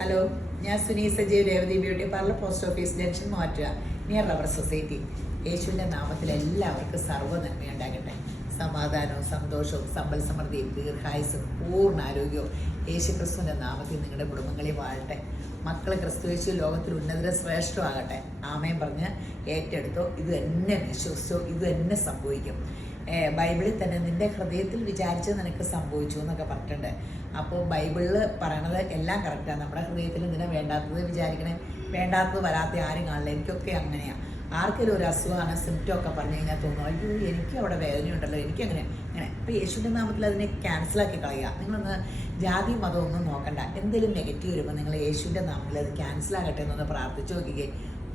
Hello, ഞാൻ Suni Sajeev Revathi beauty parlour, post office junction, മാറ്റുക, near rubber society. യേശുവിൻ്റെ നാമത്തിൽ എല്ലാവർക്കും സർവ്വ നന്മയുണ്ടാകട്ടെ. സമാധാനവും സന്തോഷവും സമ്പൽ സമൃദ്ധിയും ദീർഘായുസും പൂർണ്ണ ആരോഗ്യവും യേശു ക്രിസ്തുവിൻ്റെ നാമത്തിൽ നിങ്ങളുടെ കുടുംബങ്ങളിൽ വാഴട്ടെ. മക്കൾ ക്രിസ്തു യേശു ലോകത്തിൽ ഉന്നതര ശ്രേഷ്ഠമാകട്ടെ. ആമേൻ പറഞ്ഞ് ഏറ്റെടുത്തോ. ഇത് തന്നെ വിശ്വസിച്ചോ. ഇത് തന്നെ സംഭവിക്കും. ബൈബിളിൽ തന്നെ നിൻ്റെ ഹൃദയത്തിൽ വിചാരിച്ചത് നിനക്ക് സംഭവിച്ചു എന്നൊക്കെ പറഞ്ഞിട്ടുണ്ട്. അപ്പോൾ ബൈബിളിൽ പറയണത് എല്ലാം കറക്റ്റാണ്. നമ്മുടെ ഹൃദയത്തിൽ എന്തിനാ വേണ്ടാത്തത് വിചാരിക്കണേ, വേണ്ടാത്തത് വരാത്ത ആരും കാണില്ല. എനിക്കൊക്കെ അങ്ങനെയാണ്. ആർക്കൊരു ഒരു അസുഖമാണ്, സിംറ്റം ഒക്കെ പറഞ്ഞു കഴിഞ്ഞാൽ തോന്നും, അയ്യോ എനിക്ക് അവിടെ വേദനയുണ്ടല്ലോ, എനിക്കങ്ങനെ അങ്ങനെ. അപ്പോൾ യേശുവിൻ്റെ നാമത്തിൽ അതിനെ ക്യാൻസലാക്കി കളയുക. നിങ്ങളൊന്ന് ജാതി മതം ഒന്നും നോക്കണ്ട. എന്തെങ്കിലും നെഗറ്റീവ് വരുമ്പോൾ നിങ്ങൾ യേശുവിൻ്റെ നാമത്തിൽ അത് ക്യാൻസലാകട്ടെ എന്നൊന്ന് പ്രാർത്ഥിച്ച് നോക്കിക്കേ.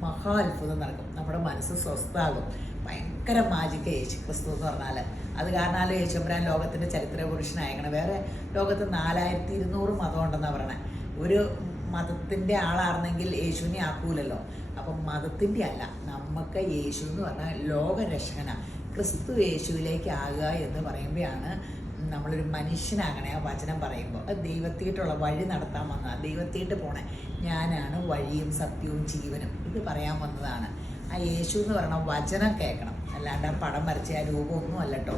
മഹാ അത്ഭുതം നടക്കും. നമ്മുടെ മനസ്സ് സ്വസ്ഥാകും. ഭയങ്കര മാജിക്ക് യേശു ക്രിസ്തു എന്ന് പറഞ്ഞാൽ. അത് കാരണമല്ലോ യേശുമ്പരാൻ ലോകത്തിൻ്റെ ചരിത്ര പുരുഷനായേക്കണം. വേറെ ലോകത്ത് 4200 മതം ഉണ്ടെന്നാണ് പറയണേ. ഒരു മതത്തിൻ്റെ ആളാണെന്നെങ്കിൽ യേശുവിനെ ആക്കൂലല്ലോ. അപ്പം മതത്തിൻ്റെ അല്ല, നമുക്ക് യേശു എന്ന് പറഞ്ഞാൽ ലോകരക്ഷകനാണ്. ക്രിസ്തു യേശുവിലേക്ക് ആകുക എന്ന് പറയുമ്പോഴാണ് നമ്മളൊരു മനുഷ്യനാകണേ. ആ വചനം പറയുമ്പോൾ അത് ദൈവത്തിയിട്ടുള്ള വഴി നടത്താൻ വന്നതാണ്. ദൈവത്തിയിട്ട് പോണേ ഞാനാണ് വഴിയും സത്യവും ജീവനും, ഇത് പറയാൻ വന്നതാണ്. ആ യേശു എന്ന് പറഞ്ഞ വചനം കേൾക്കണം, അല്ലാണ്ട് ആ പടം വരച്ച ആ രൂപമൊന്നും അല്ല കേട്ടോ.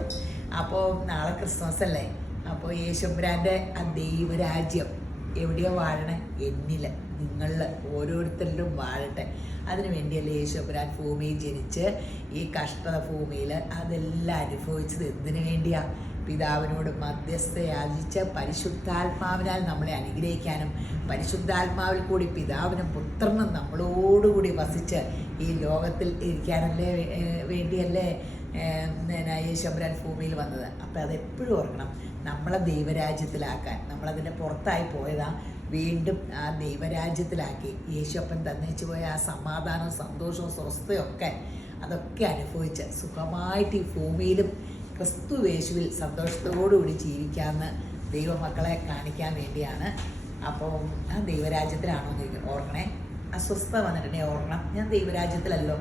അപ്പോൾ നാളെ ക്രിസ്മസ് അല്ലേ. അപ്പോൾ യേശുബ്രാൻ്റെ ആ ദൈവരാജ്യം എവിടെയാണ് വാഴണേ? എന്നിൽ, നിങ്ങളിൽ ഓരോരുത്തരിലും വാഴട്ടെ. അതിനു വേണ്ടിയല്ലേ യേശുബ്രാൻ ഭൂമിയിൽ ജനിച്ച് ഈ കഷ്ടത ഭൂമിയിൽ അതെല്ലാം അനുഭവിച്ചത് എന്തിനു വേണ്ടിയാണ്? പിതാവിനോട് മധ്യസ്ഥ യാചിച്ച് പരിശുദ്ധാത്മാവിനാൽ നമ്മളെ അനുഗ്രഹിക്കാനും പരിശുദ്ധാത്മാവിൽ കൂടി പിതാവിനും പുത്രനും നമ്മളോടുകൂടി വസിച്ച് ഈ ലോകത്തിൽ ഇരിക്കാനല്ലേ വേണ്ടിയല്ലേ യേശുബ്രാൻ ഭൂമിയിൽ വന്നത്. അപ്പം അതെപ്പോഴും ഓർക്കണം, നമ്മളെ ദൈവരാജ്യത്തിലാക്കാൻ. നമ്മളതിൻ്റെ പുറത്തായി പോയതാ, വീണ്ടും ആ ദൈവരാജ്യത്തിലാക്കി യേശുപ്പൻ തന്നേച്ചു പോയ ആ സമാധാനവും സന്തോഷവും സ്വസ്ഥയൊക്കെ അതൊക്കെ അനുഭവിച്ച് സുഖമായിട്ട് ഈ ഭൂമിയിലും ക്രിസ്തു യേശുവിൽ സന്തോഷത്തോടുകൂടി ജീവിക്കാമെന്ന് ദൈവമക്കളെ കാണിക്കാൻ വേണ്ടിയാണ്. അപ്പോൾ ആ ദൈവരാജ്യത്തിലാണോ എന്ന് ഓർക്കണേ. അസ്വസ്ഥത വന്നിട്ടുണ്ടെങ്കിൽ ഓർക്കണം, ഞാൻ ദൈവരാജ്യത്തിലല്ലോ.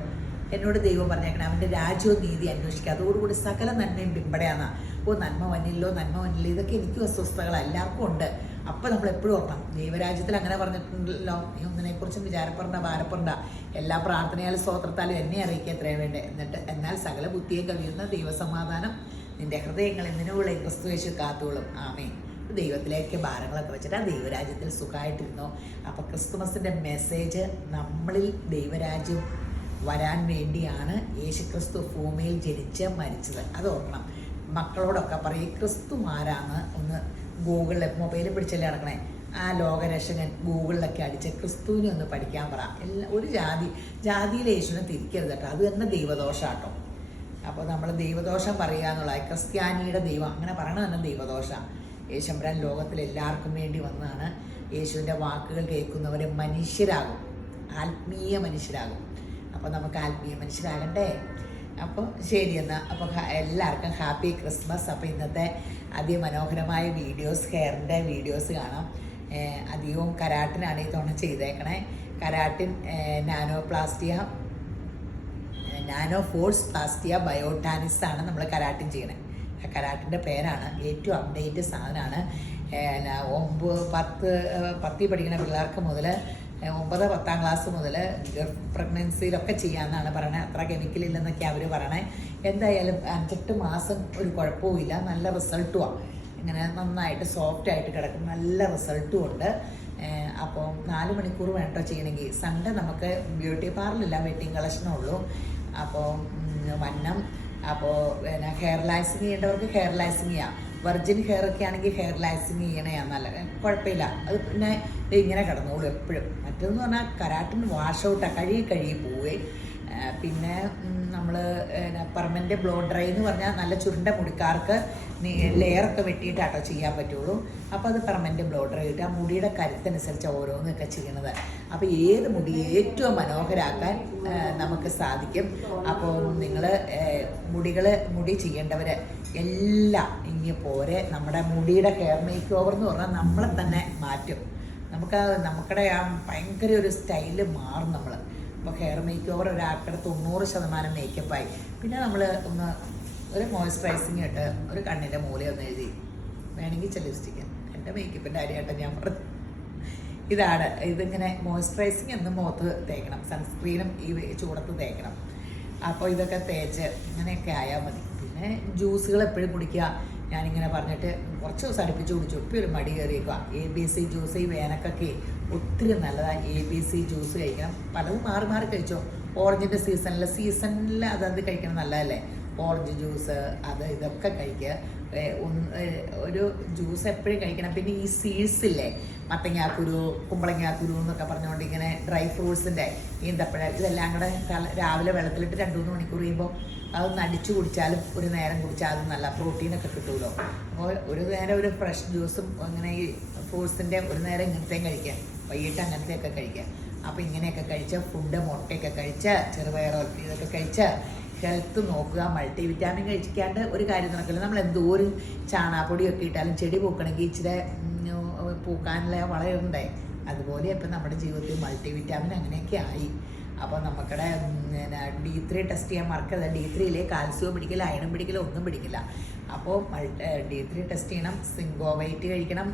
എന്നോട് ദൈവം പറഞ്ഞേക്കണം അവൻ്റെ രാജ്യവും നീതി അന്വേഷിക്കുക, അതോടുകൂടി സകല നന്മയും പിമ്പടയാന്നാ. നന്മ വന്നില്ലോ, നന്മ വന്നില്ലോ, ഇതൊക്കെ എനിക്കും അസ്വസ്ഥതകൾ എല്ലാവർക്കും ഉണ്ട്. അപ്പോൾ നമ്മൾ എപ്പോഴും ഓർക്കണം, ദൈവരാജ്യത്തിൽ അങ്ങനെ പറഞ്ഞിട്ടുണ്ടല്ലോ, നീ ഒന്നിനെക്കുറിച്ചും വിചാരപ്പെടേണ്ട, ഭാരപ്പെടേണ്ട, എല്ലാ പ്രാർത്ഥനയാലും സ്തോത്രത്താലും എന്നെ അറിയിക്കുക എത്രയും വേണ്ടേ. എന്നാൽ സകല ബുദ്ധിയെ കവിയുന്ന ദൈവസമാധാനം നിൻ്റെ ഹൃദയങ്ങൾ എന്തിനുള്ള ക്രിസ്തു യേശു കാത്തോളും. ആമേൻ. ദൈവത്തിലേക്ക് ഭാരങ്ങളൊക്കെ വെച്ചിട്ട് ആ ദൈവരാജ്യത്തിൽ സുഖമായിട്ടിരുന്നോ. അപ്പോൾ ക്രിസ്തുമസിൻ്റെ മെസ്സേജ് നമ്മളിൽ ദൈവരാജ്യം വരാൻ വേണ്ടിയാണ് യേശു ക്രിസ്തു ഭൂമിയിൽ ജനിച്ച് മരിച്ചത്. അത് ഓർക്കണം. മക്കളോടൊക്കെ പറയും ക്രിസ്തു ആരാന്ന് ഒന്ന് ഗൂഗിളിൽ മൊബൈലിൽ പിടിച്ചല്ലേ നടക്കണേ. ആ ലോകരക്ഷകൻ ഗൂഗിളിലൊക്കെ അടിച്ച് ക്രിസ്തുവിനെ ഒന്ന് പഠിക്കാൻ പറ. ഒരു ജാതിയിലെ യേശുവിനെ തിരിക്കരുത് കേട്ടോ, അത് തന്നെ ദൈവദോഷം കേട്ടോ. അപ്പോൾ നമ്മൾ ദൈവദോഷം പറയുക എന്നുള്ള ക്രിസ്ത്യാനിയുടെ ദൈവം അങ്ങനെ പറയണത് തന്നെ ദൈവദോഷമാണ്. യേശുമ്പരാൻ ലോകത്തിൽ എല്ലാവർക്കും വേണ്ടി വന്നതാണ്. യേശുവിൻ്റെ വാക്കുകൾ കേൾക്കുന്നവർ മനുഷ്യരാകും, ആത്മീയ മനുഷ്യരാകും. അപ്പോൾ നമുക്ക് ആത്മീയ മനുഷ്യരാകണ്ടേ. അപ്പോൾ ശരി എന്നാൽ. അപ്പോൾ എല്ലാവർക്കും ഹാപ്പി ക്രിസ്മസ്. അപ്പോൾ ഇന്നത്തെ അതിമനോഹരമായ വീഡിയോസ്, ഹെയറിൻ്റെ വീഡിയോസ് കാണാം. അധികവും കരാട്ടിനാണ് ഈ തവണ ചെയ്തേക്കണേ. കരാട്ടിൻ നാനോ ഫോഴ്സ് പ്ലാസ്റ്റിയ ബയോട്ടാനിക്സ് ആണ് നമ്മൾ കരാട്ടിൻ ചെയ്യണേ. കരാട്ടിൻ്റെ പേരാണ്. ഏറ്റവും അപ്ഡേറ്റ് സാധനമാണ്. 10 പഠിക്കുന്ന പിള്ളേർക്ക് മുതൽ 9-10 ക്ലാസ് മുതൽ പ്രഗ്നൻസിയിലൊക്കെ ചെയ്യാമെന്നാണ് പറയണത്. അത്ര കെമിക്കലില്ലെന്നൊക്കെ അവർ പറയണേ. എന്തായാലും 5-8 മാസം ഒരു കുഴപ്പവുമില്ല, നല്ല റിസൾട്ടുമാണ്. ഇങ്ങനെ നന്നായിട്ട് സോഫ്റ്റായിട്ട് കിടക്കും, നല്ല റിസൾട്ടും ഉണ്ട്. അപ്പോൾ 4 മണിക്കൂർ വേണ്ടോ ചെയ്യണമെങ്കിൽ. സൺഡേ നമുക്ക് ബ്യൂട്ടി പാർലറില്ല, വെഡ്ഡിങ് കളക്ഷനേ ഉള്ളൂ. അപ്പോൾ വന്നം. അപ്പോൾ ഹെയർ ലാക്സിങ് ചെയ്യേണ്ടവർക്ക് ഹെയർ ലാക്സിങ് ചെയ്യാം. വെർജിൻ ഹെയർ ഒക്കെ ആണെങ്കിൽ ഹെയർ ലാക്സിങ് ചെയ്യണതാണ് നല്ല, കുഴപ്പമില്ല. അത് പിന്നെ ഇങ്ങനെ കിടന്നോളൂ എപ്പോഴും. മറ്റേതെന്ന് പറഞ്ഞാൽ കരാട്ടിന് വാഷ് ഔട്ടാണ്, കഴുകി പോവേ. പിന്നെ നമ്മൾ പെർമനൻ്റ് ബ്ലോ ഡ്രൈ എന്ന് പറഞ്ഞാൽ നല്ല ചുരുണ്ട മുടിക്കാർക്ക് ലെയറൊക്കെ വെട്ടിയിട്ടാട്ടോ ചെയ്യാൻ പറ്റുള്ളൂ. അപ്പോൾ അത് പെർമനൻ്റ് ബ്ലോ ഡ്രൈ ഇട്ട് ആ മുടിയുടെ കരുത്തനുസരിച്ച് ഓരോന്നൊക്കെ ചെയ്യണത്. അപ്പോൾ ഏത് മുടി ഏറ്റവും മനോഹരാക്കാൻ നമുക്ക് സാധിക്കും. അപ്പോൾ നിങ്ങൾ മുടി ചെയ്യേണ്ടവർ എല്ലാം ഇനി പോരെ. നമ്മുടെ മുടിയുടെ ഹെയർ മേക്ക് ഓവർ എന്ന് പറഞ്ഞാൽ നമ്മളെ തന്നെ മാറ്റും. നമുക്കടെ ആ ഭയങ്കര ഒരു സ്റ്റൈല് മാറും നമ്മൾ. അപ്പോൾ ഹെയർ മേക്ക് ഓവർ ഒരാൾക്കടെ 90% മേക്കപ്പായി. പിന്നെ നമ്മൾ ഒന്ന് ഒരു മോയ്സ്ചറൈസിങ് ഇട്ട് ഒരു കണ്ണിൻ്റെ മൂലയൊന്ന് എഴുതി വേണമെങ്കിൽ ചില ലിപ്സ്റ്റിക്ക്. എൻ്റെ മേക്കപ്പിൻ്റെ കാര്യമായിട്ട് ഞാൻ പറഞ്ഞു ഇതാണ് ഇതിങ്ങനെ മോയ്സ്ചറൈസിങ് എന്നും മുഖത്ത് തേക്കണം, സൺസ്ക്രീനും ഈ ചൂടത്ത് തേക്കണം. അപ്പോൾ ഇതൊക്കെ തേച്ച് ഇങ്ങനെയൊക്കെ ആയാൽ മതി. പിന്നെ ജ്യൂസുകൾ എപ്പോഴും കുടിക്കുക. ഞാനിങ്ങനെ പറഞ്ഞിട്ട് കുറച്ച് ദിവസം അടുപ്പിച്ച് കുടിച്ചു, ഇപ്പോൾ ഒരു മടി കയറിയേക്കുക. ABC ജ്യൂസ് ഈ വേനക്കൊക്കെ ഒത്തിരി നല്ലതാണ്. ABC ജ്യൂസ് കഴിക്കണം. പലതും മാറി മാറി കഴിച്ചോ. ഓറഞ്ചിൻ്റെ സീസണിൽ അതത് കഴിക്കണം, നല്ലതല്ലേ. ഓറഞ്ച് ജ്യൂസ് ഇതൊക്കെ കഴിക്കുക. ഒരു ജ്യൂസ് എപ്പോഴും കഴിക്കണം. പിന്നെ ഈ സീഡ്സ് ഇല്ലേ, മത്തങ്ങാക്കുരു, കുമ്പളങ്ങാക്കുരു എന്നൊക്കെ പറഞ്ഞുകൊണ്ട് ഇങ്ങനെ ഡ്രൈ ഫ്രൂട്ട്സിൻ്റെ ഈന്തപ്പഴ ഇതെല്ലാം കൂടെ രാവിലെ വെള്ളത്തിലിട്ട് 2-3 മണിക്കൂർ കഴിയുമ്പോൾ അതൊന്ന് അടിച്ചു കുടിച്ചാലും ഒരു നേരം കുടിച്ചാൽ അത് നല്ല പ്രോട്ടീനൊക്കെ കിട്ടുമല്ലോ. അപ്പോൾ ഒരു നേരം ഒരു ഫ്രഷ് ജ്യൂസും അങ്ങനെ ഈ ഫ്രൂട്ട്സിൻ്റെ ഒരു നേരം ഇങ്ങനത്തെയും കഴിക്കുക, വൈകിട്ട് അങ്ങനത്തെയൊക്കെ കഴിക്കുക. അപ്പോൾ ഇങ്ങനെയൊക്കെ കഴിച്ച് ഫുഡ്, മുട്ടയൊക്കെ കഴിച്ച് ചെറുപയർ ഇതൊക്കെ കഴിച്ച് ഹെൽത്ത് നോക്കുക. മൾട്ടി വിറ്റാമിൻ കഴിക്കാണ്ട് ഒരു കാര്യം നടക്കില്ല. നമ്മൾ എന്തോരം ചാണാപ്പൊടിയൊക്കെ ഇട്ടാലും ചെടി പൂക്കണമെങ്കിൽ ഇച്ചിരി പൂക്കാനുള്ള വളരുണ്ടേ. അതുപോലെ ഇപ്പം നമ്മുടെ ജീവിതത്തിൽ മൾട്ടി വിറ്റാമിൻ അങ്ങനെയൊക്കെ ആയി. അപ്പോൾ നമുക്കിടെ D3 ടെസ്റ്റ് ചെയ്യാൻ മറക്കരുത്. D3 കാൽസ്യവും പിടിക്കില്ല, അയണും പിടിക്കില്ല, ഒന്നും പിടിക്കില്ല. അപ്പോൾ D3 ടെസ്റ്റ് ചെയ്യണം. സിങ്കോവൈറ്റ് കഴിക്കണം,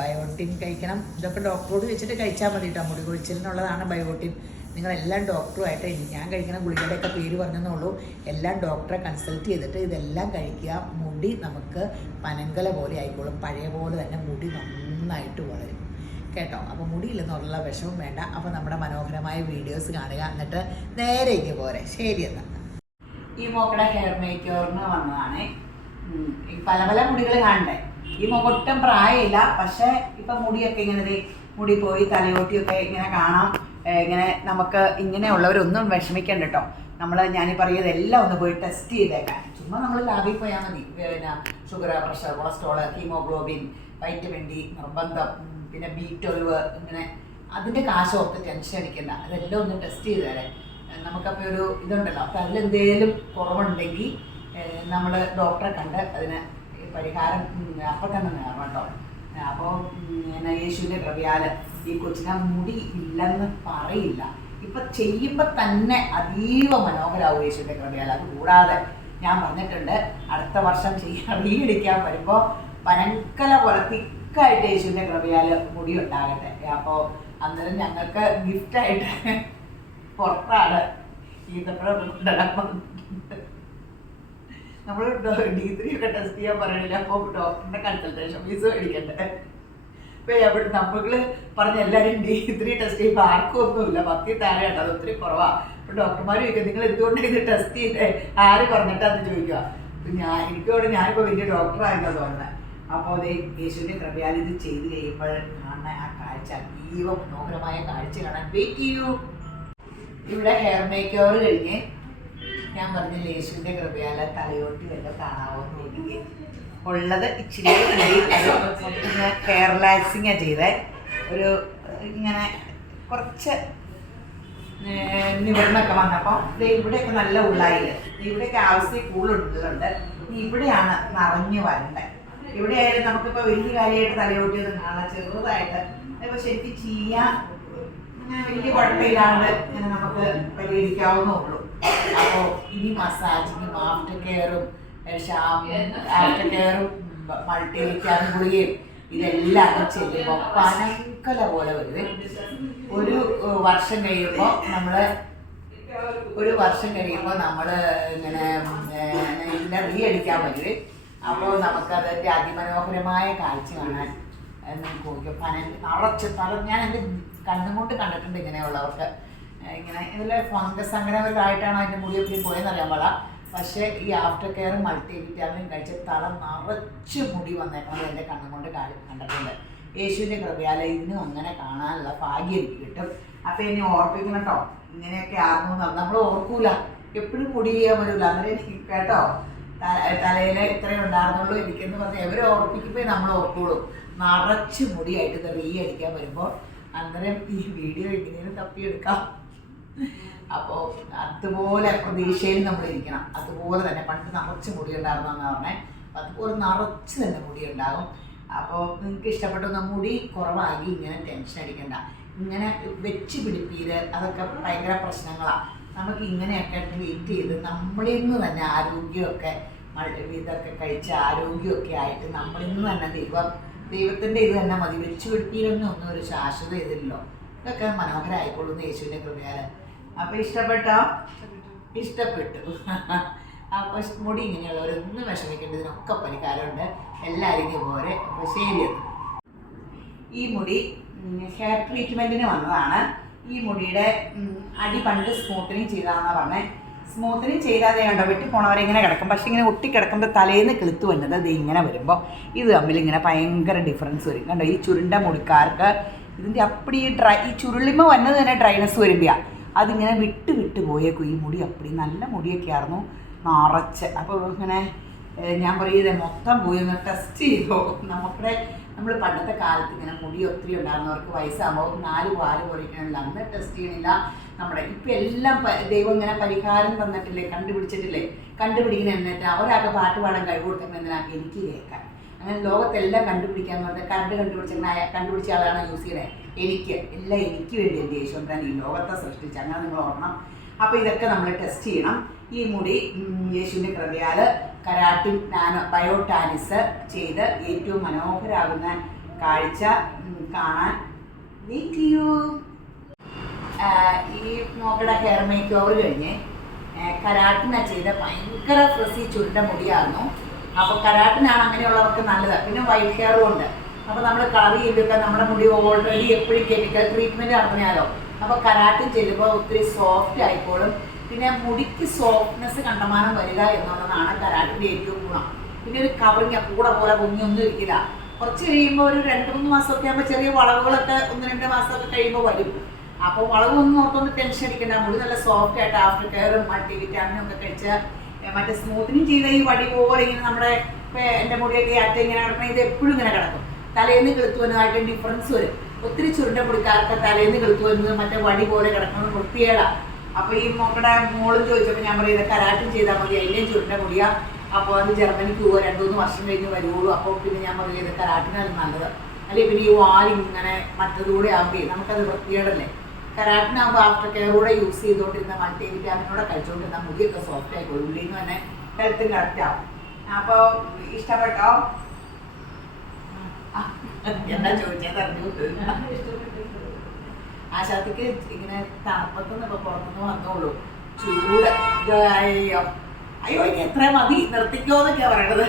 ബയോട്ടിൻ കഴിക്കണം. ഇതൊക്കെ ഡോക്ടറോട് വെച്ചിട്ട് കഴിച്ചാൽ മതി കേട്ടോ. മുടി കൊഴിച്ചിലിനുള്ളതാണ് ബയോട്ടിൻ. നിങ്ങളെല്ലാം ഡോക്ടറുമായിട്ട്, ഞാൻ കഴിക്കുന്ന ഗുളികയുടെയൊക്കെ പേര് പറഞ്ഞെന്നുള്ളൂ, എല്ലാം ഡോക്ടറെ കൺസൾട്ട് ചെയ്തിട്ട് ഇതെല്ലാം കഴിക്കുക. മുടി നമുക്ക് പനങ്കല പോലെ ആയിക്കോളും. പഴയ പോലെ തന്നെ മുടി നന്നായിട്ട് വളരും കേട്ടോ. അപ്പോൾ മുടിയില്ലെന്നുള്ള വിഷമം വേണ്ട. അപ്പോൾ നമ്മുടെ മനോഹരമായ വീഡിയോസ് കാണുക, എന്നിട്ട് നേരേക്ക് പോരെ. ശരി എന്നാൽ ഈ മോക്കടെ ഹെയർ മേക്കറിന് വന്നതാണ്. ഈ പല പല മുടികൾ കാണണ്ടേ. ഈ മുഖൊട്ടും പ്രായമില്ല, പക്ഷേ ഇപ്പം മുടിയൊക്കെ ഇങ്ങനെ മുടി പോയി തലയോട്ടിയൊക്കെ ഇങ്ങനെ കാണാം. ഇങ്ങനെ നമുക്ക് ഇങ്ങനെയുള്ളവരൊന്നും വിഷമിക്കണ്ട കേട്ടോ. ഞാനീ പറയുന്നത് എല്ലാം ഒന്ന് പോയി ടെസ്റ്റ് ചെയ്തേക്കാം. ചുമ്മാ നമ്മൾ ലാബിൽ പോയാൽ മതി. പിന്നെ sugar, pressure, cholesterol, haemoglobin, vitamin D നിർബന്ധം, പിന്നെ B12 ഇങ്ങനെ അതിൻ്റെ കാശ് ഓർത്ത് ടെൻഷൻ അടിക്കണ്ട. അതെല്ലാം ഒന്ന് ടെസ്റ്റ് ചെയ്ത് തരാം. നമുക്കപ്പോൾ ഒരു ഇതുണ്ടല്ലോ. അപ്പോൾ അതിലെന്തെങ്കിലും കുറവുണ്ടെങ്കിൽ നമ്മൾ ഡോക്ടറെ കണ്ട് അതിന് പരിഹാരം അപ്പം തന്നെ നേരണം കേട്ടോ. അപ്പോൾ യേശുവിൻ്റെ കൃപയാൽ ഈ കൊച്ചിനെ മുടി ഇല്ലെന്ന് പറയില്ല. ഇപ്പം ചെയ്യുമ്പോൾ തന്നെ അതീവ മനോഹരമാവും യേശുവിൻ്റെ കൃപയാൽ. അതുകൂടാതെ ഞാൻ പറഞ്ഞിട്ടുണ്ട്, അടുത്ത വർഷം റീഅടിക്കാൻ വരുമ്പോൾ പനങ്കല പോലെ തിക്കായിട്ട് യേശുവിൻ്റെ കൃപയാൽ മുടി ഉണ്ടാകട്ടെ. അപ്പോൾ അന്നേരം ഞങ്ങൾക്ക് ഗിഫ്റ്റായിട്ട് പുറത്താണ് ഈന്തപ്പഴം കൊണ്ടുവരാൻ. നമ്മൾ D3 ഒക്കെ ടെസ്റ്റ് ചെയ്യാൻ പറയണില്ല. അപ്പോൾ ഡോക്ടറിൻ്റെ കൺസൾട്ടേഷൻ ഫീസ് മേടിക്കണ്ടേ. ഇപ്പോൾ എവിടെ നമ്മൾ പറഞ്ഞ എല്ലാവരും D3 ടെസ്റ്റ് ചെയ്യുമ്പോൾ ആർക്കും ഒന്നുമില്ല, 10 താഴെ കേട്ടോ. അത് ഒത്തിരി കുറവാണ്. അപ്പോൾ ഡോക്ടർമാർ ചോദിക്കുക, നിങ്ങൾ എന്തുകൊണ്ട് ഇത് ടെസ്റ്റ് ചെയ്തേ, ആര് പറഞ്ഞിട്ടാന്ന് ചോദിക്കുക. അപ്പം ഞാനിപ്പോൾ വലിയ ഡോക്ടറായിരുന്നു തോന്നുന്നത്. അപ്പോൾ അതേ യേശുവിൻ്റെ കൃപയാൽ ഇത് ചെയ്ത് കഴിയുമ്പോൾ കാണുന്ന ആ കാഴ്ച അതീവ മനോഹരമായ കാഴ്ച കാണാൻ വെയിറ്റ് ചെയ്യൂ. ഇവിടെ ഹെയർ മേക്കോർ കഴിഞ്ഞ് ഞാൻ പറഞ്ഞില്ല, യേശുവിൻ്റെ കൃപയാൽ തലയോട്ടി വല്ല കാണാവോ എന്ന് നോക്കി ഉള്ളത് ഇച്ചിരി ഹെയർ റിലാക്സിങ്ങാണ് ചെയ്തത്. ഒരു ഇങ്ങനെ കുറച്ച് നിവർന്നൊക്കെ വന്നപ്പോൾ ഇവിടെയൊക്കെ നല്ല ഉള്ളായില്ല. ഇവിടെയൊക്കെ ആവശ്യം കൂടുതലുണ്ട്. ഇവിടെയാണ് നിറഞ്ഞു വരണ്ടത്. ഇവിടെ ആയാലും നമുക്കിപ്പോൾ വലിയ കാര്യമായിട്ട് തലയോട്ടിയൊന്നും കാണാം, ചെറുതായിട്ട്. അതിപ്പോൾ ശരിക്കും ചെയ്യാൻ അങ്ങനെ വലിയ കുഴപ്പമില്ലാണ്ട് ഇങ്ങനെ നമുക്ക് പരിഹരിക്കാവുന്നേ ഉള്ളൂ. അപ്പോൾ ഇനി മസാജിങ്ങും ആഫ്റ്റർ കെയറും ആഫ്റ്റർ കെയറും മൾട്ടി വിറ്റാമിൻ ഗുളികയും ഇതെല്ലാം ചെല്ലുമ്പോൾ പനങ്കല പോലെ വരും. ഒരു വർഷം കഴിയുമ്പോൾ നമ്മൾ ഇങ്ങനെ ഇതിനെ റീഅടിക്കാൻ വരും. അപ്പോൾ നമുക്കതിൻ്റെ അതിമനോഹരമായ കാഴ്ച കാണാൻ നമുക്ക് നിറച്ച് ഞാൻ എൻ്റെ കണ്ണുകൊണ്ട് കണ്ടിട്ടുണ്ട് ഇങ്ങനെയുള്ളവർക്ക്. ഇങ്ങനെ ഇതിൽ ഫംഗസ് അങ്ങനെ വലുതായിട്ടാണ് അതിൻ്റെ മുടിയൊക്കെ പോയെന്നറിയാൻ പാടില്ല. പക്ഷേ ഈ ആഫ്റ്റർ കെയറും മൾട്ടി വിറ്റാമിനും കഴിച്ച് തല നിറച്ച് മുടി വന്നേക്കുന്നത് എൻ്റെ കണ്ണുകൊണ്ട് കണ്ടിട്ടുണ്ട്. യേശുവിൻ്റെ കൃപയാൽ ഇതിനും അങ്ങനെ കാണാനുള്ള ഭാഗ്യം എനിക്ക് കിട്ടും. അപ്പോൾ എന്നെ ഓർപ്പിക്കണം കേട്ടോ, ഇങ്ങനെയൊക്കെ ആകുന്നു നമ്മൾ ഓർക്കൂല, എപ്പോഴും മുടി ചെയ്യാൻ പറ്റില്ല. അന്നേരം എനിക്ക് കേട്ടോ തലയിൽ ഇത്രയും ഉണ്ടായിരുന്നുള്ളൂ എനിക്കെന്ന് പറഞ്ഞാൽ എവരെ ഓർപ്പിക്കുമ്പോൾ നമ്മൾ ഓർക്കുള്ളൂ. നിറച്ച് മുടിയായിട്ട് ഇത് റീഅടിക്കാൻ വരുമ്പോൾ അന്നേരം ഈ വീഡിയോ എങ്ങനെയും തപ്പിയെടുക്കാം. അപ്പോൾ അതുപോലെ പ്രതീക്ഷയിൽ നമ്മൾ ഇരിക്കണം. അതുപോലെ തന്നെ പണ്ട് നിറച്ച് മുടി ഉണ്ടായിരുന്നെന്ന് പറഞ്ഞേ, അതുപോലെ നിറച്ച് തന്നെ മുടി ഉണ്ടാകും. അപ്പോൾ നിങ്ങൾക്ക് ഇഷ്ടപ്പെട്ട മുടി കുറവാക്കി ഇങ്ങനെ ടെൻഷൻ അടിക്കണ്ട. ഇങ്ങനെ വെച്ച് പിടിപ്പീര് അതൊക്കെ ഭയങ്കര പ്രശ്നങ്ങളാണ്. നമുക്ക് ഇങ്ങനെയൊക്കെ ട്രീറ്റ് ചെയ്ത് നമ്മളിൽ നിന്ന് തന്നെ ആരോഗ്യമൊക്കെ ഇതൊക്കെ കഴിച്ച് ആരോഗ്യമൊക്കെ ആയിട്ട് നമ്മളിൽ നിന്ന് തന്നെ ദൈവം ദൈവത്തിൻ്റെ ഇത് തന്നെ മതി. വെച്ചു കിട്ടിയിലൊന്നും ഒന്നും ഒരു ശാശ്വത ഇതില്ലല്ലോ. ഇതൊക്കെ മനോഹരമായിക്കൊള്ളുന്നു യേശുവിൻ്റെ കൃപയാൽ. അപ്പോൾ ഇഷ്ടപ്പെട്ടോ? ഇഷ്ടപ്പെട്ടു. അപ്പോൾ മുടി ഇങ്ങനെയുള്ളവരൊന്നും വിഷമിക്കേണ്ടതിനൊക്കെ പരിഹാരമുണ്ട്. എല്ലാവരും ഇതുപോലെ. അപ്പോൾ ശരിയെന്ന്. ഈ മുടി ഹെയർ ട്രീറ്റ്മെൻറ്റിന് വന്നതാണ്. ഈ മുടിയുടെ അടി പണ്ട് സ്മൂത്തനിങ് ചെയ്താണെന്നാണ് പറഞ്ഞത്. സ്മൂത്തനിങ് ചെയ്താതെ കണ്ടോ വെട്ടി പോണവരെ ഇങ്ങനെ കിടക്കും. പക്ഷേ ഇങ്ങനെ ഒട്ടിക്കിടക്കുമ്പോൾ തലേന്ന് കിളുത്ത് വന്നത് അത് ഇങ്ങനെ വരുമ്പോൾ ഇത് തമ്മിൽ ഇങ്ങനെ ഭയങ്കര ഡിഫറൻസ് വരും. കണ്ടോ ഈ ചുരുണ്ട മുടിക്കാർക്ക് ഇതിൻ്റെ അപ്പടി ഈ ചുരുളിമ വന്നത് തന്നെ ഡ്രൈനസ് വരുമ്പോഴാണ് അതിങ്ങനെ വിട്ട് പോയേക്കും. ഈ മുടി അപ്പടി നല്ല മുടിയൊക്കെ ആയിരുന്നു നിറച്ച്. അപ്പോൾ ഇങ്ങനെ ഞാൻ പറയുന്നത് മൊത്തം പോയി ഒന്ന് ടെസ്റ്റ് ചെയ്തോ. നമ്മൾ പണ്ടത്തെ കാലത്ത് ഇങ്ങനെ മുടി ഒത്തിരി ഉണ്ടായിരുന്നവർക്ക് വയസ്സാകുമ്പോൾ 4 പാല് കുറയ്ക്കണില്ല, അന്ന് ടെസ്റ്റ് ചെയ്യണില്ല. നമ്മുടെ ഇപ്പം എല്ലാം ദൈവം ഇങ്ങനെ പരിഹാരം തന്നിട്ടില്ലേ, കണ്ടുപിടിക്കുന്ന എന്നിട്ട് ഒരാൾക്ക് പാട്ട് പാടാൻ കഴിവ് കൊടുത്തപ്പോൾ എന്തിനാ എനിക്ക് കേൾക്കാൻ. അങ്ങനെ ലോകത്തെല്ലാം കണ്ടുപിടിക്കാന്ന് പറഞ്ഞാൽ കണ്ടുപിടിച്ച ആളാണ് യൂസ് ചെയ്യുന്നത്. എല്ലാം എനിക്ക് വേണ്ടി എൻ്റെ യേശുദാൻ ഈ ലോകത്തെ സൃഷ്ടിച്ച്. അങ്ങനെ നിങ്ങൾ ഓർക്കണം. അപ്പോൾ ഇതൊക്കെ നമ്മൾ ടെസ്റ്റ് ചെയ്യണം. ഈ മുടി യേശുവിൻ്റെ കൃപയാൽ കരാട്ടിൻ ബയോടാനിസ് ചെയ്ത് ഏറ്റവും മനോഹരമാകുന്ന കാഴ്ച കാണാൻ വെയിറ്റ് ചെയ്യൂ. ഈ മോക്കടെ ഹെയർ മേക്ക് ഓവർ കഴിഞ്ഞ് കരാട്ടിനാ ചെയ്ത ഭയങ്കര ഫ്രസി ചുരുണ്ട മുടിയായിരുന്നു. അപ്പോൾ കരാട്ടിനാണ് അങ്ങനെയുള്ളവർക്ക് നല്ലത്. പിന്നെ വൈറ്റ് ഹെയറും ഉണ്ട്. അപ്പോൾ നമ്മൾ കളർ ചെയ്യുമ്പോൾ നമ്മുടെ മുടി ഓൾറെഡി എപ്പോഴും കെമിക്കൽ ട്രീറ്റ്മെൻറ്റ് നടത്തുന്നതാലോ. അപ്പോൾ കരാട്ടിൻ ചെല്ലുമ്പോൾ ഒത്തിരി സോഫ്റ്റ് ആയിക്കോളും. പിന്നെ മുടിക്ക് സോഫ്റ്റ്നെസ് കണ്ടമാനം വരിക എന്നുള്ളതാണ് കരാട്ടിൻ്റെ ഏറ്റവും ഗുണം. പിന്നെ ഒരു കവറിങ് കൂടെ പോലെ പൊങ്ങിയൊന്നും ഇരിക്കില്ല. കുറച്ച് കഴിയുമ്പോൾ ഒരു 2-3 മാസമൊക്കെ ആകുമ്പോൾ ചെറിയ വളവുകളൊക്കെ 1-2 മാസമൊക്കെ കഴിയുമ്പോൾ വരും. അപ്പോൾ വളവൊന്നും ഓർത്തൊന്ന് ടെൻഷൻ അടിക്കണ്ട. മുടി നല്ല സോഫ്റ്റ് ആയിട്ട് ആഫ്റ്റർ കെയറും മൾട്ടി വിറ്റാമിനും ഒക്കെ കഴിച്ച് മറ്റേ സ്മൂത്തനിങ് ചെയ്ത ഈ വടി പോലെ ഇങ്ങനെ നമ്മുടെ എൻ്റെ മുടിയൊക്കെ ആയിട്ട് ഇങ്ങനെ കിടക്കണം. ഇത് എപ്പോഴും ഇങ്ങനെ കിടക്കും. തലേന്ന് കിളുത്തുവനുമായിട്ട് ഡിഫറൻസ് വരും. ഒത്തിരി ചുരുണ്ട മുടിക്കാർക്ക് തലേന്ന് കിളുത്തുവന്നത് മറ്റേ വടി പോലെ കിടക്കുന്നത് വൃത്തികേടാ. അപ്പോൾ ഈ മോക്കടെ മോളും ചോദിച്ചപ്പോൾ ഞാൻ പറയുന്നത് കരാട്ടും ചെയ്താൽ മതി, അതിലേയും ചുരുണ്ട മുടിയാ. അപ്പോൾ അത് ജർമ്മനിക്ക് പോവുക 2-3 വർഷം കഴിഞ്ഞ് വരുള്ളൂ. അപ്പോൾ പിന്നെ ഞാൻ പറയുന്നത് കരാട്ടിനാണ് നല്ലത്. അല്ലെങ്കിൽ പിന്നെ ഈ വാലിങ്ങനെ മറ്റതുകൂടെ ആകുമ്പോൾ നമുക്കത് വൃത്തികേടല്ലേ. കരാട്ടിനാകുമ്പോൾ ആഫ്റ്റർ കെയറൂടെ യൂസ് ചെയ്തുകൊണ്ടിരുന്ന മൾട്ടി വിറ്റാമിനോടെ കഴിച്ചുകൊണ്ടിരുന്ന മുടിയൊക്കെ സോഫ്റ്റ് ആയിക്കോളും. ഉള്ളിൽ നിന്ന് തന്നെ ഹെൽത്തും കറക്റ്റ് ആവും. അപ്പോൾ ഇഷ്ടപ്പെട്ടോ? എന്താ ചോദിച്ചത് അറിഞ്ഞു. ആശാത്തിക്ക് ഇങ്ങനെ തണുപ്പത്തുനിന്ന് ഇപ്പോൾ പുറത്തുനിന്ന് വന്നോളൂ. ചൂട് അയ്യോ ഇനി എത്ര മതി നിർത്തിക്കോ എന്നൊക്കെയാണ് പറയണത്.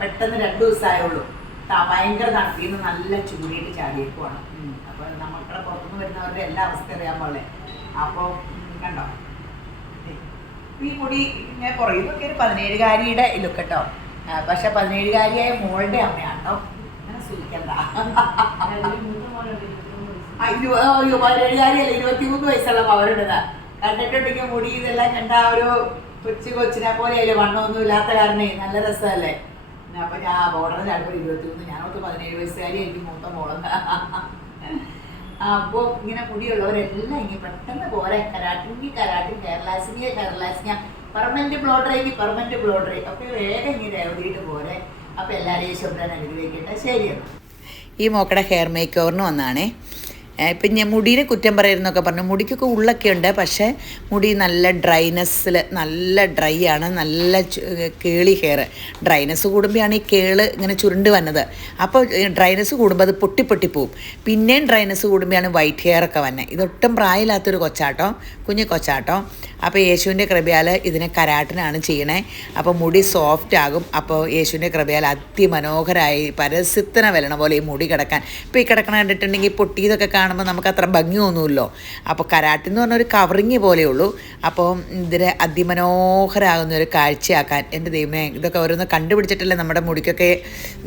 പെട്ടെന്ന് 2 ദിവസമായുള്ളൂ. ഭയങ്കര തണുപ്പിൽ നിന്ന് നല്ല ചൂടിയിട്ട് ചാടിയേക്കുവാണ്. അപ്പോൾ നമുക്കുടെ പുറത്തുനിന്ന് വരുന്നവരുടെ എല്ലാ അവസ്ഥ അറിയാൻ പോലെ. അപ്പോൾ കണ്ടോ ഈ മുടി ഇങ്ങനെ കുറയുന്നൊക്കെ ഒരു 17കാരിയുടെ ലുക്ക് കേട്ടോ. പക്ഷെ 17കാരിയായ മോളുടെ അമ്മയാണ് കേട്ടോ. അങ്ങനെ സൂചിക്കണ്ട. 17കാരിയല്ല, 23 വയസ്സുള്ള അവരുടേതാ. കണ്ടിട്ടുണ്ടെങ്കിൽ മുടി ഇതെല്ലാം കണ്ട ഒരു കൊച്ചിനെ പോലെ അല്ലേ, വണ്ണമൊന്നും ഇല്ലാത്ത കാരണേ നല്ല രസമല്ലേ. അപ്പം ഞാൻ ബോർഡറിൽ അടുപ്പോൾ 23, ഞാനോട്ട് 17 വയസ്സുകാരി എനിക്ക് മൂത്ത മോളെന്ന്. അപ്പോൾ ഇങ്ങനെ മുടിയുള്ളവരെല്ലാം ഇങ്ങനെ പെട്ടെന്ന് പോരെ. കരാട്ടിൻ കേരളാസിനിയ പെർമനന്റ് ബ്ലോ ഡ്രൈ ഒക്കെ വേഗം ഇങ്ങനെ എഴുതിയിട്ട് പോരെ. അപ്പോൾ എല്ലാവരെയും ശുഭ്രൻ അനുഗ്രഹിക്കട്ടെ. ശരിയെന്ന്. ഈ മോക്കടെ ഹെയർ മേക്ക് ഓവറിന് വന്നാണേ. ഇപ്പം ഞാൻ മുടിയിൽ കുറ്റം പറയുന്നൊക്കെ പറഞ്ഞു. മുടിക്കൊക്കെ ഉള്ളൊക്കെ ഉണ്ട്, പക്ഷേ മുടി നല്ല ഡ്രൈനെസ്സിൽ നല്ല ഡ്രൈ ആണ്. നല്ല കേളി ഹെയർ. ഡ്രൈനെസ് കൂടുമ്പോഴാണ് ഈ കേള് ഇങ്ങനെ ചുരുണ്ട് വന്നത്. അപ്പോൾ ഡ്രൈനെസ് കൂടുമ്പോൾ അത് പൊട്ടി പോവും. പിന്നെയും ഡ്രൈനെസ് കൂടുമ്പോഴാണ് വൈറ്റ് ഹെയർ ഒക്കെ വന്നത്. ഇതൊട്ടും പ്രായമില്ലാത്തൊരു കൊച്ചാട്ടോ, കുഞ്ഞു കൊച്ചാട്ടോ. അപ്പോൾ യേശുവിൻ്റെ കൃപയാൽ ഇതിനെ കരാട്ടിനാണ് ചെയ്യണേ. അപ്പോൾ മുടി സോഫ്റ്റ് ആകും. അപ്പോൾ യേശുവിൻ്റെ കൃപയാൽ അതിമനോഹരമായി പരസ്യത്തിനെ വരണ പോലെ ഈ മുടി കിടക്കാൻ. ഇപ്പോൾ ഈ കിടക്കണം കണ്ടിട്ടുണ്ടെങ്കിൽ പൊട്ടിയതൊക്കെ കാണുമ്പോൾ നമുക്ക് അത്ര ഭംഗി തോന്നുമല്ലോ. അപ്പോൾ കരാട്ടിൻ എന്ന് പറഞ്ഞൊരു കവറിങ് പോലെയുള്ളൂ. അപ്പോൾ ഇതിനെ അതിമനോഹരമാകുന്ന ഒരു കാഴ്ചയാക്കാൻ എൻ്റെ ദൈവമേ, ഇതൊക്കെ ഓരോന്ന് കണ്ടുപിടിച്ചിട്ടല്ലേ നമ്മുടെ മുടിക്കൊക്കെ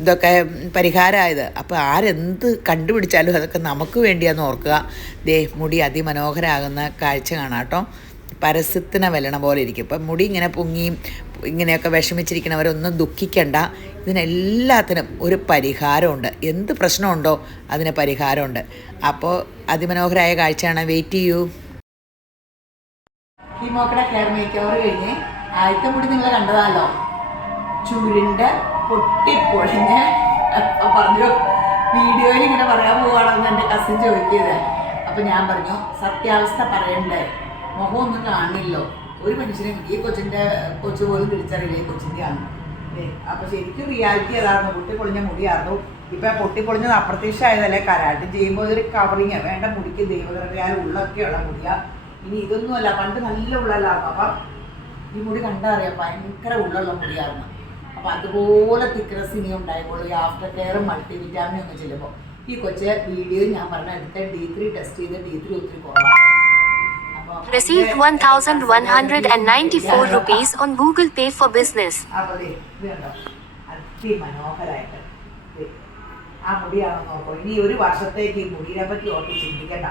ഇതൊക്കെ പരിഹാരമായത്. അപ്പോൾ ആരെന്ത് കണ്ടുപിടിച്ചാലും അതൊക്കെ നമുക്ക് വേണ്ടിയാന്ന് ഓർക്കുക. മുടി അതിമനോഹരമാകുന്ന കാഴ്ച കാണാം കേട്ടോ. പരസ്യത്തിനെ വെല്ലണ പോലെ ഇരിക്കും. ഇപ്പം മുടി ഇങ്ങനെ പൊങ്ങിയും ഇങ്ങനെയൊക്കെ വിഷമിച്ചിരിക്കുന്നവരൊന്നും ദുഃഖിക്കണ്ട. ഇതിനെല്ലാത്തിനും ഒരു പരിഹാരമുണ്ട്. എന്ത് പ്രശ്നമുണ്ടോ അതിന് പരിഹാരമുണ്ട്. അപ്പോൾ അതിമനോഹരമായ കാഴ്ചയാണ്. വെയിറ്റ് ചെയ്യൂ. ഈ മോക്കടെ ഹെയർ മേക്ക് ഓവർ കഴിഞ്ഞ് ആദ്യത്തെ മുടി നിങ്ങൾ കണ്ടതാണല്ലോ, ചുരുണ്ട് പൊട്ടിപ്പൊളിഞ്ഞ്. പറഞ്ഞു വീഡിയോയിൽ ഇങ്ങനെ പറയാൻ പോവുകയാണെന്ന് എൻ്റെ കസിൻ ചോദിക്കിയത്. അപ്പം ഞാൻ പറഞ്ഞു സത്യാവസ്ഥ പറയണ്ടേ, മുഖമൊന്നും കാണില്ലോ. ഒരു മനുഷ്യനെ ഈ കൊച്ചു പോലും തിരിച്ചറിയില്ല ഈ കൊച്ചിൻ്റെ ആണ്. അപ്പോൾ ശരിക്കും റിയാലിറ്റി അതായിരുന്നു. പൊട്ടി പൊളിഞ്ഞ മുടിയായിരുന്നു. ഇപ്പം പൊട്ടിപ്പൊളിഞ്ഞത് അപ്രത്യക്ഷമായതല്ലേ. കരാട്ടം ചെയ്യുമ്പോൾ ഇതൊരു കവറിങ് വേണ്ട. മുടിക്ക് ദൈവകൃപയാൽ ഉള്ളൊക്കെയുള്ള മുടിയാ. ഇനി ഇതൊന്നുമല്ല, പണ്ട് നല്ല ഉള്ളല്ലായിരുന്നു. അപ്പം ഈ മുടി കണ്ടാൽ അറിയാം ഭയങ്കര ഉള്ളുള്ള മുടിയായിരുന്നു. അപ്പം അതുപോലെ തിക്നെസ് ഇനി ഉണ്ടായിക്കോളൂ. ഈ ആഫ്റ്റർ കെയറും മൾട്ടി വിറ്റാമിനും ഒക്കെ ചെല്ലുമ്പോൾ ഈ കൊച്ചെ വീഡിയോ ഞാൻ പറഞ്ഞ എടുത്ത D3 ടെസ്റ്റ് ചെയ്ത് D3 ഒത്തിരി കുറവാണ്. Received 1,194 rupees on Google Pay for business. അപ്പോൾ ഇത് കണ്ടോ, അതിമനോഹരമായിട്ട് ആ മുടിയാണെന്ന് നോക്കൂ. ഇനി ഒരു വർഷത്തേക്ക് ഈ മുടിയെ പറ്റി ഓർത്ത് ചിന്തിക്കണ്ട.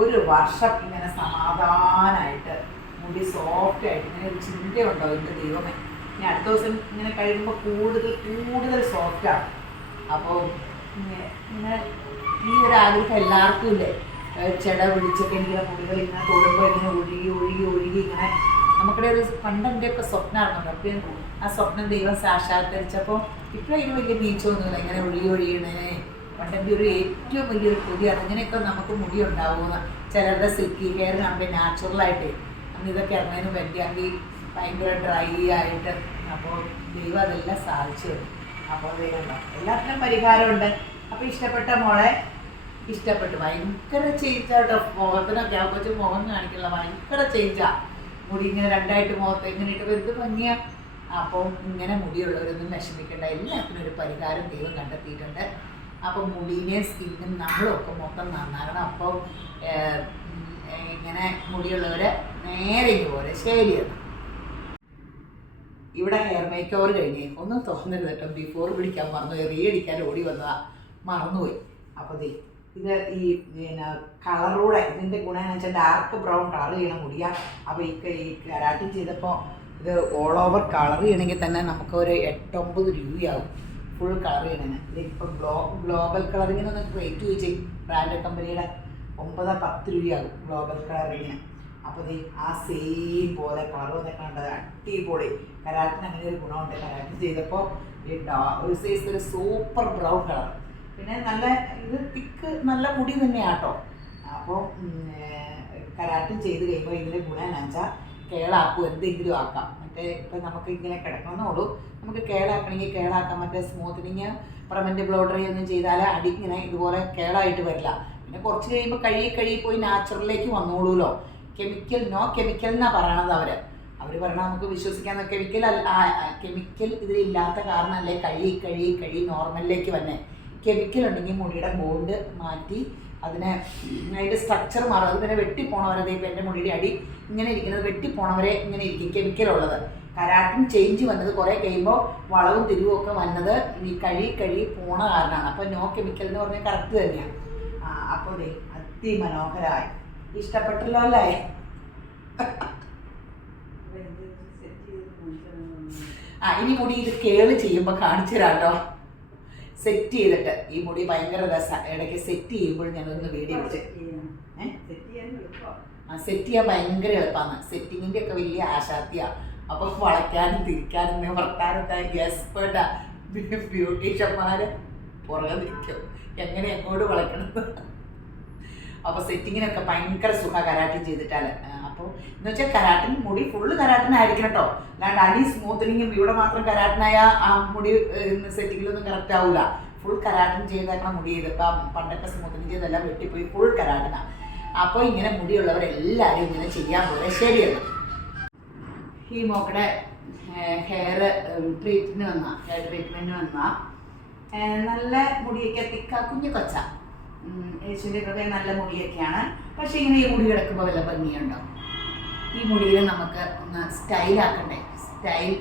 ഒരു വർഷം ഇങ്ങനെ സമാധാനമായിട്ട് മുടി സോഫ്റ്റ് ആയിട്ട് ഇങ്ങനെ ഒരു ചിന്തയുണ്ടോ എൻ്റെ ദൈവമേ. ഇനി അടുത്ത ദിവസം ഇങ്ങനെ കഴിയുമ്പോൾ കൂടുതൽ സോഫ്റ്റാണ്. അപ്പോൾ ഇങ്ങനെ ഈ ഒരു ആഗ്രഹം എല്ലാവർക്കും ഇല്ലേ. ചെട പിടിച്ചൊക്കെ ഇങ്ങനെ മുടികൾ ഇങ്ങനെ തൊടുമ്പോൾ ഇങ്ങനെ ഒഴുകി ഇങ്ങനെ നമുക്കിടെ ഒരു പണ്ടെൻ്റെയൊക്കെ സ്വപ്നമായിരുന്നു. അപ്പം ആ സ്വപ്നം ദൈവം സാക്ഷാത്കരിച്ചപ്പോൾ ഇപ്പോൾ അതിന് വലിയ ബീച്ചൊന്നുമില്ല. ഇങ്ങനെ ഒഴുകണേ പണ്ടെൻ്റെ ഒരു ഏറ്റവും വലിയൊരു കൊതിയാണ്. ഇങ്ങനെയൊക്കെ നമുക്ക് മുടി ഉണ്ടാവുമെന്ന്. ചിലരുടെ സിൽക്കി ഹെയർ കാണുമ്പോൾ നാച്ചുറലായിട്ട് അന്ന് ഇതൊക്കെ ഇറങ്ങുന്നതിന് പറ്റിയാണെങ്കിൽ ഭയങ്കര ഡ്രൈ ആയിട്ട്. അപ്പോൾ ദൈവം അതെല്ലാം സാധിച്ചു തരും. അപ്പോൾ ദൈവം എല്ലാത്തിനും പരിഹാരമുണ്ട്. അപ്പോൾ ഇഷ്ടപ്പെട്ട മോളെ ഇഷ്ടപ്പെട്ടു. ഭയങ്കര ചേഞ്ചാട്ടോ മുഖത്തിനൊക്കെ. ആ കൊച്ചു മുഖം കാണിക്കില്ല, ഭയങ്കര ചേഞ്ചാ. മുടി ഇങ്ങനെ രണ്ടായിട്ട് മുഖത്ത് ഇങ്ങനെ ഇട്ട് വെറുതെ ഭംഗിയാ. അപ്പം ഇങ്ങനെ മുടിയുള്ളവരൊന്നും വിഷമിക്കേണ്ട. എല്ലാത്തിനും ഒരു പരിഹാരം ദൈവം കണ്ടെത്തിയിട്ടുണ്ട്. അപ്പം മുടിനെയും സ്കിന്നും നമ്മളൊക്കെ മൊത്തം നന്നാകണം. അപ്പം ഇങ്ങനെ മുടിയുള്ളവർ നേരെ പോലെ ശരിയാണ്. ഇവിടെ ഹെയർ മേക്ക് ഓവർ കഴിഞ്ഞേ ഒന്നും തോന്നരുത് കേട്ടോ. ബിഫോർ പിടിക്കാൻ മറന്നുപോയി, റീഅടിക്കാൻ ഓടി വന്നതാ, മറന്നുപോയി. അപ്പോൾ ഇത് ഈ പിന്നെ കളറൂടെ ഇതിൻ്റെ ഗുണം എന്ന് വെച്ചാൽ ഡാർക്ക് ബ്രൗൺ കളർ ചെയ്യണം മുടിയാ. അപ്പോൾ ഈ കരാട്ടി ചെയ്തപ്പോൾ ഇത് ഓൾ ഓവർ കളർ ചെയ്യണമെങ്കിൽ തന്നെ നമുക്കൊരു 8-9 രൂപയാവും ഫുൾ കളർ ചെയ്യണമെന്ന്. ഇതിപ്പോൾ ഗ്ലോബൽ കളറിങ്ങിന് നമുക്ക് റേറ്റ് ചോദിച്ചു ബ്രാൻഡ് കമ്പനിയുടെ 9-10 രൂപയാകും ഗ്ലോബൽ കളറിങ്ങിന്. അപ്പോൾ ആ സെയിം പോലെ കളർ വന്നൊക്കെ ഉണ്ട്. അടിപൊളി. കരാട്ടിന് അങ്ങനെ ഒരു ഗുണമുണ്ട്. കരാട്ടി ചെയ്തപ്പോൾ ഒരു സൈസ് ഒരു സൂപ്പർ ബ്രൗൺ കളർ. പിന്നെ നല്ല ഇത് തിക്ക് നല്ല മുടി തന്നെയാട്ടോ. അപ്പോൾ കരാട്ടം ചെയ്ത് കഴിയുമ്പോൾ ഇതിൻ്റെ ഗുണം എന്ന് വെച്ചാൽ കേളാക്കും, എന്തെങ്കിലും ആക്കാം. മറ്റേ ഇപ്പം നമുക്ക് ഇങ്ങനെ കിടക്കണമെന്നുള്ളൂ. നമുക്ക് കേളാക്കണമെങ്കിൽ കേളാക്കാം. മറ്റേ സ്മൂത്തനിങ് പെർമനന്റ് ബ്ലോഡറി ഒന്നും ചെയ്താൽ അടി ഇങ്ങനെ ഇതുപോലെ കേളായിട്ട് വരില്ല. പിന്നെ കുറച്ച് കഴിയുമ്പോൾ കഴുകി പോയി നാച്ചുറലിലേക്ക് വന്നോളൂല്ലോ. നോ കെമിക്കൽ എന്നാണ് പറയണത് അവർ പറയണത്. നമുക്ക് വിശ്വസിക്കാൻ കെമിക്കൽ ഇതിലില്ലാത്ത കാരണമല്ലേ കഴുകി നോർമലിലേക്ക് വന്നെ. കെമിക്കൽ ഉണ്ടെങ്കിൽ മുടിയുടെ ബോണ്ട് മാറ്റി അതിൻ്റെ സ്ട്രക്ചർ മാറും. അത് പിന്നെ വെട്ടിപ്പോണവരെ ഇപ്പം എൻ്റെ മുടിയുടെ അടി ഇങ്ങനെ ഇരിക്കുന്നത് വെട്ടിപ്പോണവരെ ഇങ്ങനെ ഇരിക്കും കെമിക്കലുള്ളത്. കരാട്ടിൻ ചേഞ്ച് വന്നത് കുറേ കഴിയുമ്പോൾ വളവും തിരിവും ഒക്കെ വന്നത് ഈ കഴുകി പോണ കാരണമാണ്. അപ്പോൾ നോ കെമിക്കൽ എന്ന് പറഞ്ഞാൽ കറക്റ്റ് തന്നെയാണ്. അപ്പോൾ അതിമനോഹരമായി. ഇഷ്ടപ്പെട്ടല്ലോ അല്ലേ? ഇനി മുടി ഇത് കേള് ചെയ്യുമ്പോൾ കാണിച്ചു തരാം കേട്ടോ. സെറ്റ് ചെയ്തിട്ട് ഈ മുടി ഭയങ്കര രസമാണ്. ഇടയ്ക്ക് സെറ്റ് ചെയ്യുമ്പോൾ ഞാനൊന്ന് വീഡിയോ വെച്ച് സെറ്റ് ചെയ്യാൻ ഭയങ്കര എളുപ്പമാണ്. സെറ്റിങ്ങിൻ്റെ ഒക്കെ വലിയ ആശാത്തിയാണ്. അപ്പോൾ വളയ്ക്കാനും തിരിക്കാനും നിവർത്താനൊക്കെ എക്സ്പേർട്ടാ. ബ്യൂട്ടീഷ്യന്മാർ പുറകെ നിൽക്കും എങ്ങനെ എങ്ങോട്ട് വളയ്ക്കണത്. അപ്പോൾ സെറ്റിങ്ങിനൊക്കെ ഭയങ്കര സുഖ കരാട്ടിൻ ചെയ്തിട്ടാൽ. അപ്പോൾ എന്ന് വെച്ചാൽ കരാട്ടിൻ മുടി ഫുള്ള് കരാട്ടിനായിരിക്കണം കേട്ടോ. അല്ലാണ്ട് അടി സ്മൂത്തനിങ്ങും ഇവിടെ മാത്രം കരാട്ടിനായ ആ മുടി സെറ്റിങ്ങിലൊന്നും കറക്റ്റ് ആവില്ല. ഫുൾ കരാട്ടിൻ ചെയ്തേക്കണം മുടി ചെയ്ത്. ഇപ്പം പണ്ടൊക്കെ സ്മൂത്തനിങ് ചെയ്തെല്ലാം വെട്ടിപ്പോയി ഫുൾ കരാട്ടിനാണ്. അപ്പോൾ ഇങ്ങനെ മുടിയുള്ളവരെല്ലാവരും ഇങ്ങനെ ചെയ്യാൻ പോലെ ശരിയാണ്. ഈ മോക്കടെ ഹെയർ ട്രീറ്റ്മെൻറ്റിന് വന്നാൽ നല്ല മുടിയൊക്കെ തിക്ക കുഞ്ഞു കൊച്ച യേശുവിൻ്റെ കൃപയെ നല്ല മുടിയൊക്കെയാണ്. പക്ഷേ ഇങ്ങനെ ഈ മുടി കിടക്കുമ്പോൾ വല്ല ഭംഗിയുണ്ടോ? ഈ മുടിയിൽ നമുക്ക് ഒന്ന് സ്റ്റൈലാക്കണ്ടേ, സ്റ്റൈൽ.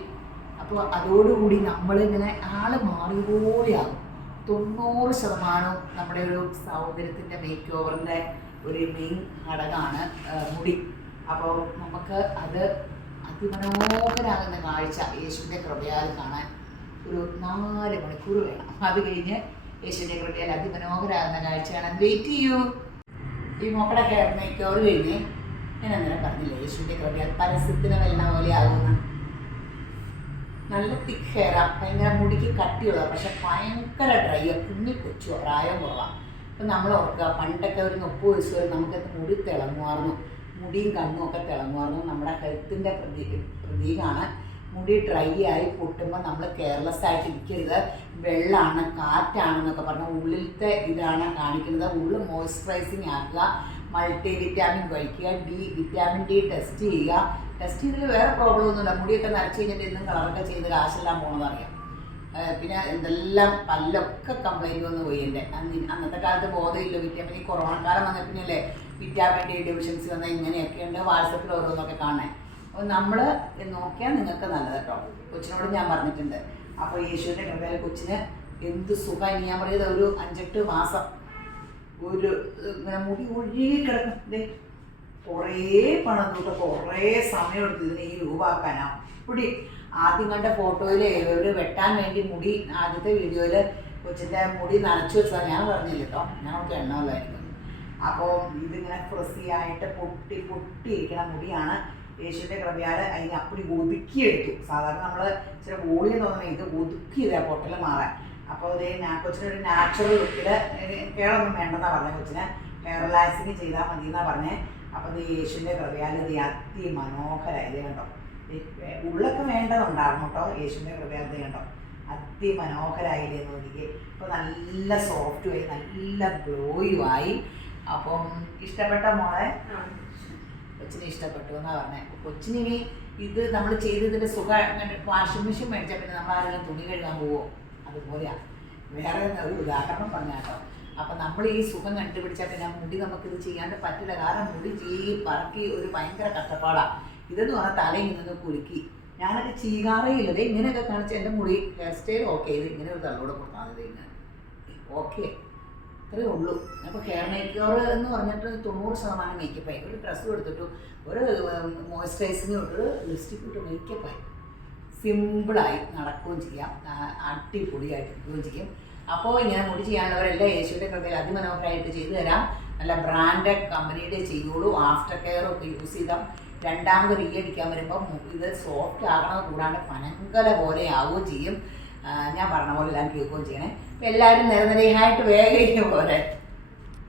അപ്പോൾ അതോടുകൂടി നമ്മളിങ്ങനെ ആൾ മാറിയ പോലെയാകും. 90% നമ്മുടെ ഒരു സൗന്ദര്യത്തിൻ്റെ മേക്ക് ഓവറിൻ്റെ ഒരു മെയിൻ ഘടകമാണ് മുടി. അപ്പോൾ നമുക്ക് അത് അതിമനോഹരാകുന്ന കാഴ്ച യേശുവിൻ്റെ കൃപയാൽ കാണാൻ ഒരു 4 മണിക്കൂർ വേണം. അത് കഴിഞ്ഞ് യേശുവിൻ്റെ കൃപയാൽ അതിമനോഹരാകുന്ന കാഴ്ച കാണാൻ വെയിറ്റ് ചെയ്യൂ. ഈ മോക്കടെ ഹെയർ മേക്ക് ഓവർ കഴിഞ്ഞ് ഞാൻ അന്നേരം പറഞ്ഞില്ലേ യേശുവിൻ്റെ കൃപയാൽ പരസ്യത്തിന് വരുന്ന പോലെ ആകുന്ന നല്ല തിക്ക് ഹെയറാണ്. ഭയങ്കര മുടിക്ക് കട്ടിയുള്ളത്, പക്ഷെ ഭയങ്കര ഡ്രൈ. കുഞ്ഞി കൊച്ചോ പ്രായം കുറവാണ്. അപ്പം നമ്മൾ ഓർക്കുക പണ്ടൊക്കെ ഒരു 30 വയസ്സ് വരെ നമുക്കത് മുടി തിളങ്ങുമായിരുന്നു. മുടിയും കണ്ണും ഒക്കെ തിളങ്ങുമായിരുന്നു. നമ്മുടെ ഹെൽത്തിൻ്റെ പ്രതീകമാണ്. മുടി ഡ്രൈ ആയി പൊട്ടുമ്പോൾ നമ്മൾ കെയർലെസ് ആയിട്ട് ഇരിക്കരുത്. വെള്ളമാണ്, കാറ്റാണെന്നൊക്കെ പറഞ്ഞാൽ ഉള്ളിലത്തെ ഇതാണ് കാണിക്കുന്നത്. ഉള്ളു മോയ്സ്ചറൈസിങ് ആക്കുക, മൾട്ടി വിറ്റാമിൻ കഴിക്കുക, വിറ്റാമിൻ ഡി ടെസ്റ്റ് ചെയ്യുക. ടെസ്റ്റ് ചെയ്തതിൽ വേറെ പ്രോബ്ലം ഒന്നുമില്ല. മുടിയൊക്കെ നരച്ച് കഴിഞ്ഞിട്ട് ഇന്നും കളറൊക്കെ ചെയ്ത് കാശെല്ലാം പോകുന്നതറിയാം. പിന്നെ എന്തെല്ലാം പല്ലൊക്കെ കംപ്ലൈൻറ്റ് വന്ന് പോയി എൻ്റെ. അന്നത്തെ കാലത്ത് ബോധമില്ല. വിറ്റാമിൻ ഈ കൊറോണ കാലം വന്ന പിന്നല്ലേ വിറ്റാമിൻ ഡി ഡെഫിഷ്യൻസി വന്നാൽ ഇങ്ങനെയൊക്കെയുണ്ട്. വാട്സപ്പിൽ ഓരോന്നൊക്കെ കാണാൻ. അപ്പോൾ നമ്മൾ നോക്കിയാൽ നിങ്ങൾക്ക് നല്ലത് കേട്ടോ. കൊച്ചിനോട് ഞാൻ പറഞ്ഞിട്ടുണ്ട്. അപ്പോൾ യേശുവിൻ്റെ കൃപയിൽ കൊച്ചിന് എന്ത് സുഖമായി. ഞാൻ പറയുന്നത് ഒരു 5-8 മാസം ഒരു ഇങ്ങനെ മുടി ഒഴുകി കിടക്കും. ഇതേ കുറേ പണം തൊട്ട് കുറേ സമയം എടുത്തു ഇതിനെ ഈ രൂപമാക്കാൻ. അപ്പടി ആദ്യം കണ്ട ഫോട്ടോയിൽ ഒരു വെട്ടാൻ വേണ്ടി മുടി ആദ്യത്തെ വീഡിയോയിൽ കൊച്ചിൻ്റെ മുടി നനച്ചു വെച്ചതാണ്. ഞാൻ പറഞ്ഞില്ല കേട്ടോ, ഞങ്ങൾക്ക് എണ്ണമല്ലായിരുന്നു. അപ്പോൾ ഇതിങ്ങനെ ഫ്രസിയായിട്ട് പൊട്ടിയിരിക്കുന്ന മുടിയാണ്. യേശുവിൻ്റെ കൃപയാൽ അതിനെ അപ്പടി ഒതുക്കിയെടുത്തു. സാധാരണ നമ്മൾ ചില വോളിയം തോന്നുന്നത് ഇത് ഒതുക്കിയതാ പൊട്ടൽ മാറാൻ. അപ്പോൾ ഇത് കൊച്ചിനൊരു നാച്ചുറൽ ലുക്കിൽ കേളൊന്നും വേണ്ടെന്നാണ് പറഞ്ഞത്. കൊച്ചിന് ഹെയർ റിലാക്സിങ് ചെയ്താൽ മതി എന്നാണ് പറഞ്ഞത്. അപ്പോൾ ഇത് യേശുവിൻ്റെ കൃപയാൽ ഇത് അതിമനോഹരമായത് കണ്ടോ. ഉള്ളൊക്കെ വേണ്ടതുണ്ടായിരുന്നു കേട്ടോ. യേശുവിൻ്റെ കൃപയാൽ കണ്ടോ അതിമനോഹരമായില്ലേ നോക്കിക്കേ. ഇപ്പോൾ നല്ല സോഫ്റ്റുമായി, നല്ല ഗ്ലോയുമായി. അപ്പം ഇഷ്ടപ്പെട്ട മോളെ? കൊച്ചിനെ ഇഷ്ടപ്പെട്ടു എന്നാണ് പറഞ്ഞത്. കൊച്ചിനി ഇത് നമ്മൾ ചെയ്തതിൻ്റെ സുഖം. വാഷിംഗ് മെഷീൻ മേടിച്ചാൽ പിന്നെ നമ്മൾ ആരെങ്കിലും തുണി കഴുകാൻ പോവോ? അതുപോലെയാണ്. വേറെ ഒരു ഉദാഹരണം പറഞ്ഞാട്ടോ. അപ്പം നമ്മൾ ഈ സുഖം കണ്ടുപിടിച്ചാൽ പിന്നെ മുടി നമുക്കിത് ചെയ്യാണ്ട് പറ്റില്ല. കാരണം മുടി പറക്കി ഒരു ഭയങ്കര കഷ്ടപ്പാടാണ്. ഇതെന്ന് പറഞ്ഞാൽ തലയിൽ നിന്ന് കുലുക്കി ഞാനൊക്കെ ചീകാറേ ഇല്ലത്. ഇങ്ങനെയൊക്കെ കാണിച്ച് എൻ്റെ മുടി ഹെയർ സ്റ്റൈൽ ഓക്കെ. ഇത് ഇങ്ങനെ ഒരു തള്ളോടെ കൊടുത്താൽ മതി. ഇങ്ങനെ ഓക്കെ, അത്രയേ ഉള്ളൂ. അപ്പോൾ ഹെയർ മേക്കോർ എന്ന് പറഞ്ഞിട്ട് 90% മേക്കപ്പായി. ഒരു ഡ്രസ്സും എടുത്തിട്ടു, ഒരു മോയ്സ്ചറൈസിങ് ഒരു ലിപ്സ്റ്റിക് ഇട്ട് മേക്കപ്പായി. സിമ്പിളായി നടക്കുകയും ചെയ്യാം, അടിപൊളിയായിട്ടിരിക്കുകയും ചെയ്യും. അപ്പോൾ ഇങ്ങനെ മുടി ചെയ്യാനുള്ളവരെല്ലാം യേശുവിൻ്റെ കൃപയിൽ അതിമനോഹരമായിട്ട് ചെയ്തു തരാം. നല്ല ബ്രാൻഡഡ് കമ്പനിയുടെ ചെയ്യുള്ളൂ. ആഫ്റ്റർ കെയർ ഒക്കെ യൂസ് ചെയ്താൽ രണ്ടാമത് അടിക്കാൻ വരുമ്പോൾ ഇത് സോഫ്റ്റ് ആകണത് കൂടാണ്ട് പനങ്കല പോലെ ആവുകയും ചെയ്യും. ഞാൻ പറഞ്ഞ പോലെ എല്ലാം കേൾക്കുകയും ചെയ്യണേ. അപ്പോൾ എല്ലാവരും നിരനിരയായിട്ട് വേഗം പോലെ